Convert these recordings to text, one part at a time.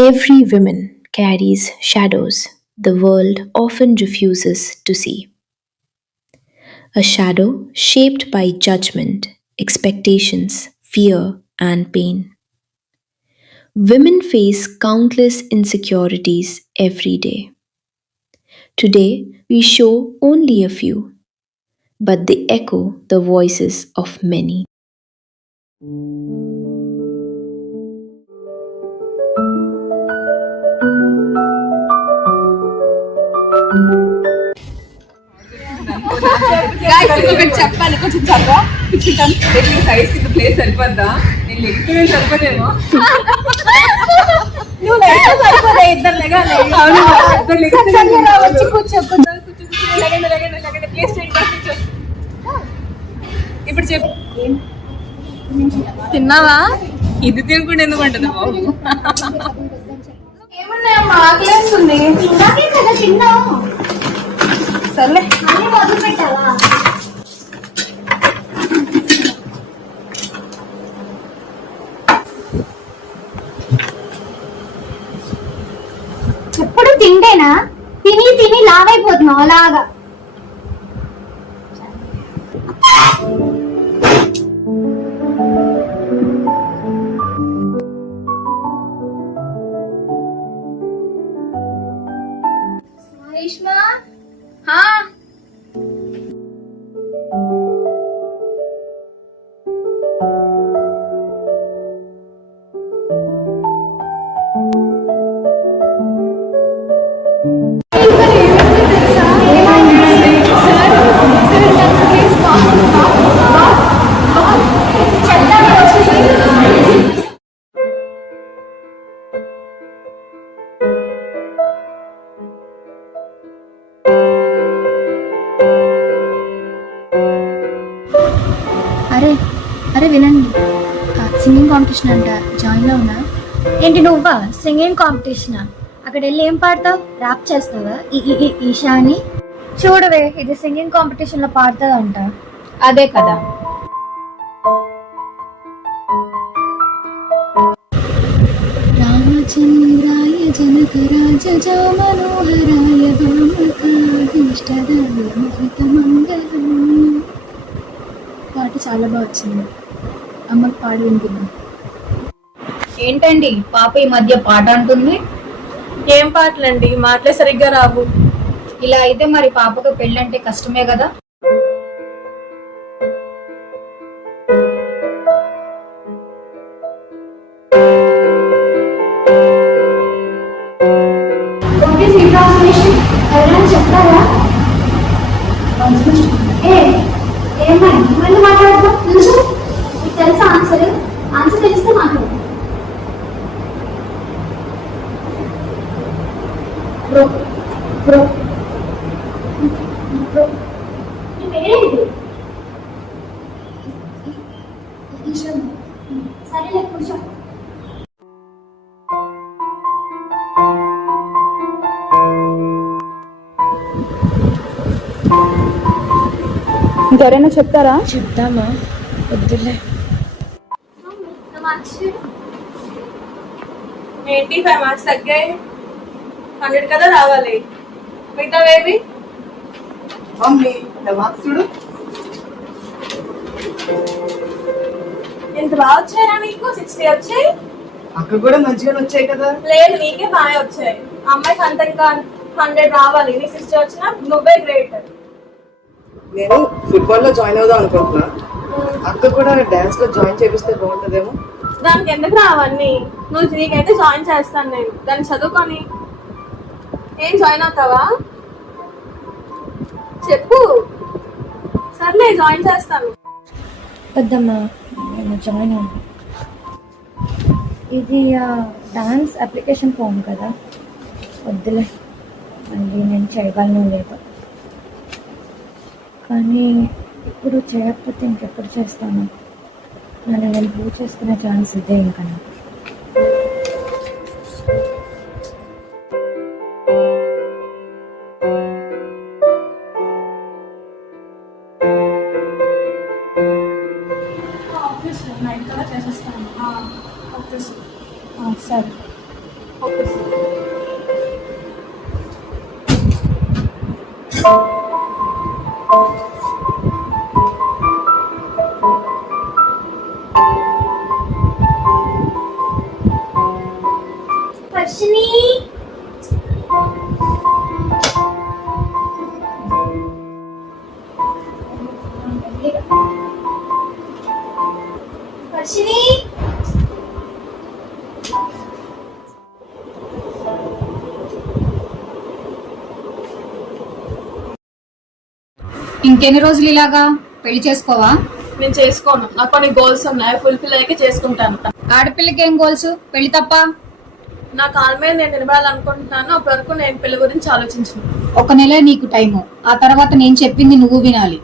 Every woman carries shadows the world often refuses to see. A shadow shaped by judgment, expectations, fear, and pain. Women face countless insecurities every day. Today, we show only a few, but they echo the voices of many. Guys, ఇంకొకటి చెప్పాలి కొంచెం చదవా కూర్చుంటాను నీ size కి place సరిపోద్దా నేను లెగ్గునే సరిపోదేమో నువ్వు సరిపోదే ఇద్దరు లెగాలి వచ్చి కూర్చో ప్లేస్ కూర్చో ఇప్పుడు చెప్పు తిన్నావా ఇది తినకుండా ఎందుకు అంటది బాబు ఏమన్నాయమ్మా ఆకలేస్తుంది ఇందాకే కదా తిన్నావు సర్లే మొదలు పెట్టావా ఎప్పుడు తింటేనా తిని తిని లావైపోతున్నావు అలాగా అరే అరే వినండి, సింగింగ్ కాంపిటీషన్ అంట, జాయిన్ అవునా? ఏంటి నువ్వా? సింగింగ్ కాంపిటీషనా? అక్కడ వెళ్ళి ఏం పాడతావు? ర్యాప్ చేస్తావా? ఈషా అని చూడవే, ఇది సింగింగ్ కాంపిటీషన్ లో పాడుతుందంట. అదే కదా రామచంద్రాయ జనకరాజ మనోహరాయ వామకాదిష్టదాయ మహితమంగళం. పాట చాలా బాగా వచ్చింది, అమ్మకి పాడి వింటున్నాను. ఏంటండి పాప ఈ మధ్య పాట అంటుంది? ఏం పాటలండి, మాటలే సరిగ్గా రావు. ఇలా అయితే మరి పాపకు పెళ్ళంటే కష్టమే కదా. ఎవరైనా చెప్తారా? ఏమని మళ్ళీ మాట్లాడతాం తెలుసు, మీకు తెలుసా ఆన్సర్? ఆన్సర్ తెలిస్తే మాట్లాడు. బ్రో బ్రో బ్రో నీ పేరేంటి? సరేలే కూర్చో. ఇంకెవరైనా చెప్తారా? చెప్తామా? వద్దులే. ఏంటి 5 మార్క్స్ తగ్గాయి? 100 కదా రావాలి, మిగతావేవి? మమ్మీ మార్క్స్ చూడు. ఎంత బాగా వచ్చాయా నీకు? 60 వచ్చాయి. అక్క కూడా మంచిగానే వచ్చాయి కదా. లేదు, నీకే బాగా వచ్చాయి. అమ్మాయికి అంత ఇంకా 100 రావాలి. నీ 60 వచ్చినా నువ్వే గ్రేట్. నేను ఫుట్బాల్ లో జాయిన్ అవుదాం అనుకుంటున్నా. అక్క కూడా డాన్స్ లో జాయిన్ చేపిస్తే బాగుంటుందేమో. దానికి ఎందుకు రావన్నీ? నువ్వు నీకైతే జాయిన్ చేస్తాను నేను. దాన్ని చదువుకొని ఏం జాయిన్ అవుతావా చెప్పు. సర్లే జాయిన్ చేస్తాను. వద్దమ్మా, నేను జాయిన్ అవ్వను. ఇది డాన్స్ అప్లికేషన్ ఫామ్ కదా, వద్దులే. మళ్ళీ నేను చేయగలను లేదు, కానీ ఇప్పుడు చేయకపోతే ఇంకెప్పుడు చేస్తాను? నన్ను నేను ప్రూవ్ చేసుకునే ఛాన్స్ ఇదే ఇంకా నాకు. నైట్ కల్లా చేసేస్తాను. సరే. ఓకే. హర్షిని హర్షిని ఇంకెన్ని రోజులు ఇలాగా పెళ్లి చేసుకోవా? నేను చేసుకోను, నాకు కొన్ని గోల్స్ ఉన్నాయి, ఫుల్ఫిల్ అయ్యాక చేసుకుంటాను. ఆడపిల్లకి ఏం గోల్స్? పెళ్లి తప్ప? నా కాళ్ళ మీద నేను నిలబడాలనుకుంటున్నాను. అప్పటి వరకు నేను పెళ్లి గురించి ఆలోచించను. 1 నెల నీకు టైము, ఆ తర్వాత నేను చెప్పింది నువ్వు వినాలి.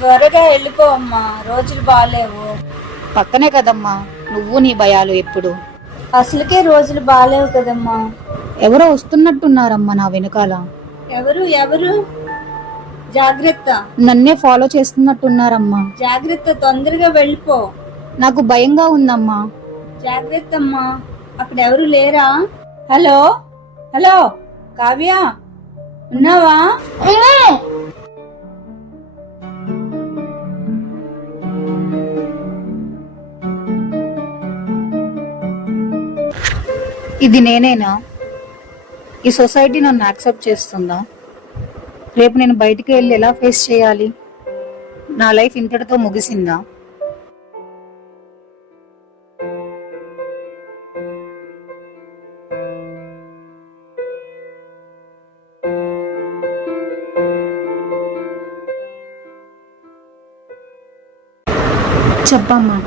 త్వరగా వెళ్ళిపో అమ్మా, రోజులు బాగాలేవు. పక్కనే కదమ్మా, నువ్వు నీ భయాలు ఎప్పుడు. అసలుకే రోజులు బాగాలేవు కదమ్మా. ఎవరో వస్తున్నట్టున్నారమ్మా నా వెనకాల. ఎవరు ఎవరు? జాగ్రత్త, నన్నే ఫాలో చేస్తున్నట్టున్నారమ్మా. జాగ్రత్త, తొందరగా వెళ్ళిపో. నాకు భయంగా ఉందమ్మా. జాగ్రత్త అమ్మా, అక్కడ ఎవరు లేరా? హలో హలో, కావ్య ఉన్నావా? ఇది నేనేనా? ఈ సొసైటీ నన్ను యాక్సెప్ట్ చేస్తుందా? రేపు నేను బయటికి వెళ్ళి ఎలా ఫేస్ చేయాలి? నా లైఫ్ ఇంతటితో ముగిసిందా? చెప్పమ్మా.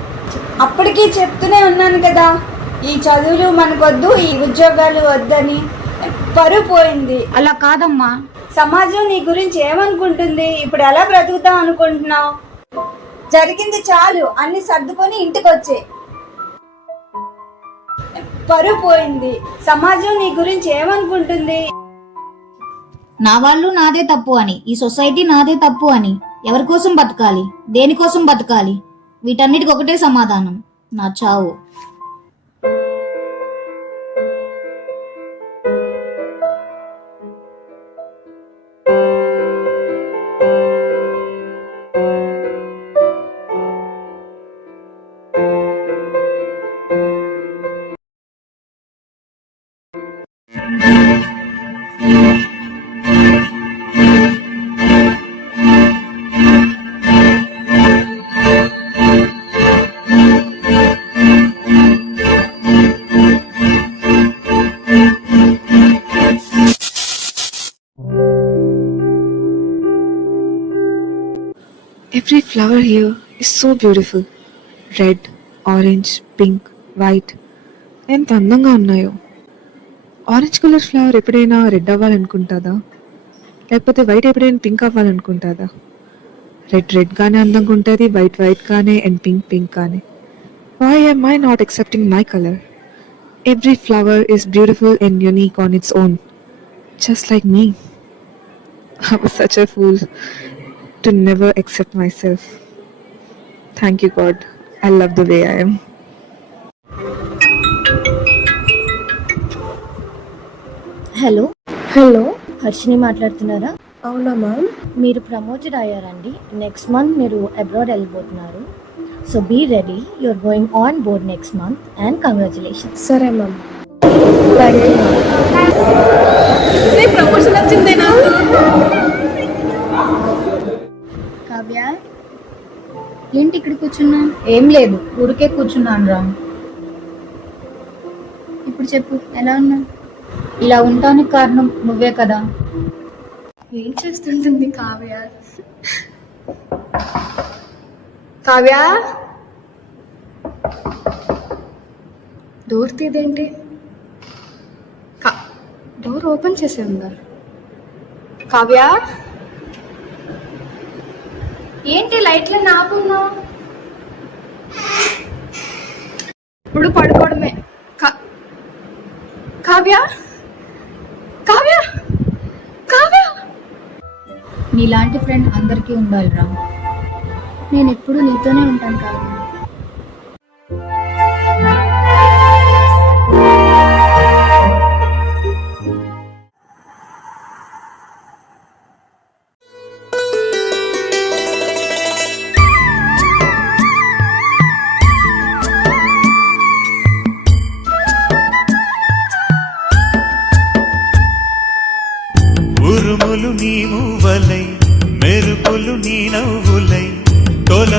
అప్పటికి చెప్తూనే ఉన్నాను కదా, ఈ చదువులు మనకొద్దు, ఈ ఉద్యోగాలు వద్దని. పరువు పోయింది. అలా కాదమ్మా. సమాజం నీ గురించి ఏమనుకుంటుంది? ఇప్పుడు ఎలా బ్రతుకుతాం అనుకుంటున్నావు? జరిగింది చాలు, అన్ని సర్దుకొని ఇంటికి వచ్చే. పరువు పోయింది. సమాజం నీ గురించి ఏమనుకుంటుంది? నా వాళ్ళు నాదే తప్పు అని, ఈ సొసైటీ నాదే తప్పు అని. ఎవరి కోసం బతకాలి? దేనికోసం బతకాలి? వీటన్నిటికి ఒకటే సమాధానం, నా చావు. Every flower here is so beautiful. Red, orange, pink, white. ఎంత అందంగా ఉన్నాయో. ఆరెంజ్ కలర్ ఫ్లవర్ ఎప్పుడైనా రెడ్ అవ్వాలనుకుంటుందా? లేకపోతే వైట్ ఎప్పుడైనా పింక్ అవ్వాలనుకుంటుందా? రెడ్ గానే అందంగా ఉంటుంది, వైట్ గానే, అండ్ పింక్ గానే. Why am I not accepting my color? Every flower is beautiful and unique on its own. Just like me. I was such a fool to never accept myself. Thank you, God. I love the way I am. Hello hello, Harshini మాట్లాడుతున్నారా? అవునా ma'am? మీరు promoted అయ్యారండి. Next month మీరు abroad వెళ్ళిపోతున్నారు. So be ready, you're going on board next month and congratulations. సరే ma'am. Promotion వచ్చింది నాకు. కావ్య, ఏంటి ఇక్కడ కూర్చున్నా? ఏం లేదు, ఊరికే కూర్చున్నాను రా. ఇప్పుడు చెప్పు, ఎలా ఉన్నా? ఇలా ఉండటానికి కారణం నువ్వే కదా. ఏం చేస్తుంటుంది కావ్య? కావ్య, డోర్ తీదేంటి? డోర్ ఓపెన్ చేసే ఉందా? కావ్య, ఏంటి లైట్లన్నీ ఆపున్నావు? ఇప్పుడు పడుకోవడమే. కావ్య, కావ్య, కావ్య. నీలాంటి ఫ్రెండ్ అందరికీ ఉండాలి రా. నేను ఎప్పుడు నీతోనే ఉంటాను కావ్య.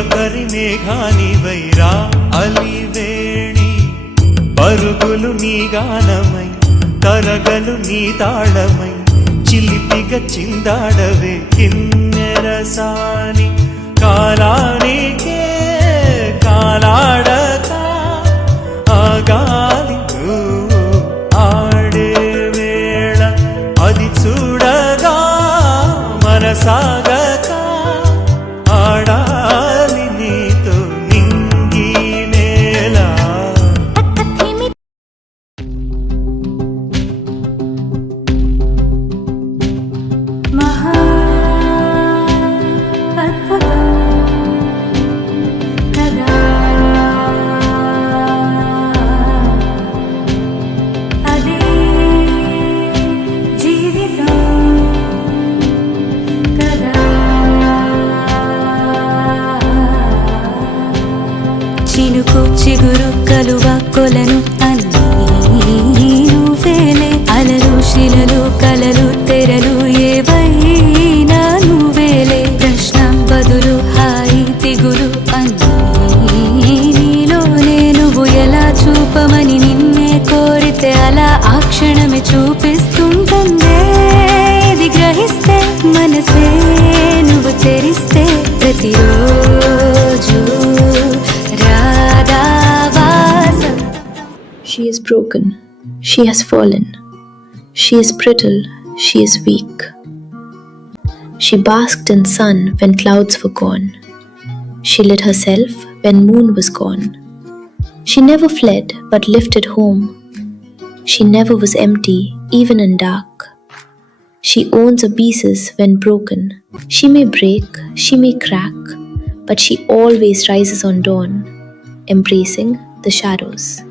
తొలకరి మేఘానివైరా అలివేణి పరుగులు నీ గానమై తరగలు నీ తాళమై చిలిపిగ చిందాడవే కిన్నెరసాని కాలానికే కాలాడక ఆగాలి ఆడే వేళ అది చూడగా మనసాగక ఆడాలి నీతో నింగి నేల చినుకు చిగురు కలువ కొలను అన్నీ నువ్వేలే అలలు శిలలు కలలు తెరలు ఏవైనా నువ్వేలే ప్రశ్న బదులు హాయి దిగులు అన్నీ నీలోనే నువ్వు ఎలా చూపమని నిన్నే కోరితే అలా ఆ క్షణమే చూపిస్తుంటుందే ఇది గ్రహిస్తే మనసే నువ్వు తెరిస్తే ప్రతిరోజు She is broken. She has fallen. She is brittle. She is weak. She basked in sun when clouds were gone. She lit herself when moon was gone. She never fled but lifted home. She never was empty even in dark. She owns her pieces when broken. She may break, she may crack, but she always rises on dawn, embracing the shadows.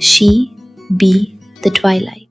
She be the twilight.